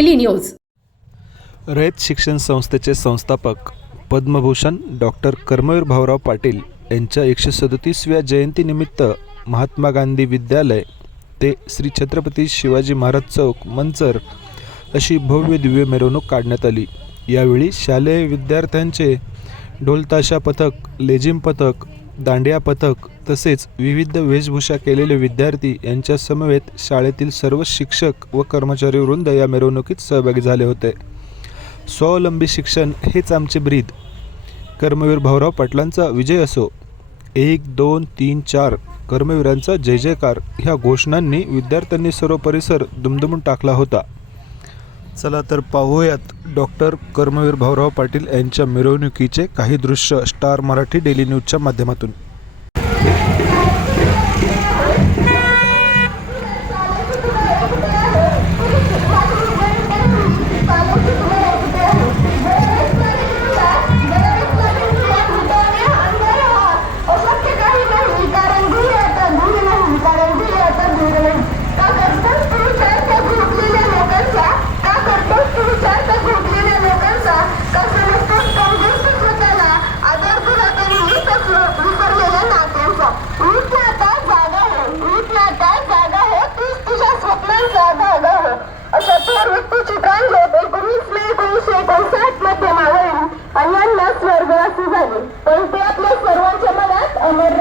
Daily news. रयत शिक्षण संस्थेचे संस्थापक पद्मभूषण डॉक्टर कर्मवीर भाऊराव पाटील यांच्या एकशे सदतीसव्या जयंतीनिमित्त महात्मा गांधी विद्यालय ते श्री छत्रपती शिवाजी महाराज चौक मंचर अशी भव्य दिव्य मिरवणूक काढण्यात आली. यावेळी शालेय विद्यार्थ्यांचे ढोलताशा पथक लेझिम पथक दांडिया पथक तसेच विविध वेशभूषा केलेले विद्यार्थी यांच्या समवेत शाळेतील सर्व शिक्षक व कर्मचारी वृंद या मिरवणुकीत सहभागी झाले होते. स्वावलंबी शिक्षण हेच आमचे ब्रीद. कर्मवीर भाऊराव पाटलांचा विजय असो. एक दोन तीन चार कर्मवीरांचा जय जयकार ह्या घोषणांनी विद्यार्थ्यांनी सर्व परिसर दुमदुमून टाकला होता. चला तर पाहूयात डॉक्टर कर्मवीर भाऊराव पाटील यांच्या मिरवणुकीचे काही दृश्य स्टार मराठी डेली न्यूजच्या माध्यमातून. अण्णांना आणि स्वर्गवासी झाले. पण ते आपल्या सर्वांच्या मनात अमर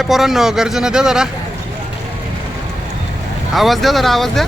ए, पोरांनो गर्जना द्या जरा. आवाज द्या जरा आवाज द्या.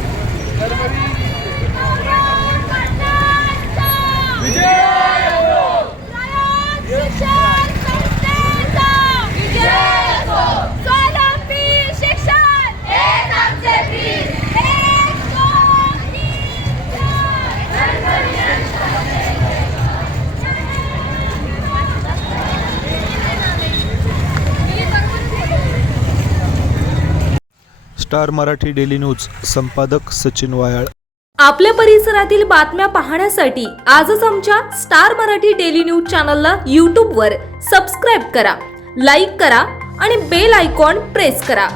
स्टार मराठी डेली न्यूज संपादक सचिन वायाळ. आपल्या परिसरातील बातम्या पाहण्यासाठी आजच आमच्या स्टार मराठी डेली न्यूज चॅनलला यूट्यूबवर सबस्क्राईब करा लाईक करा आणि बेल आयकॉन प्रेस करा.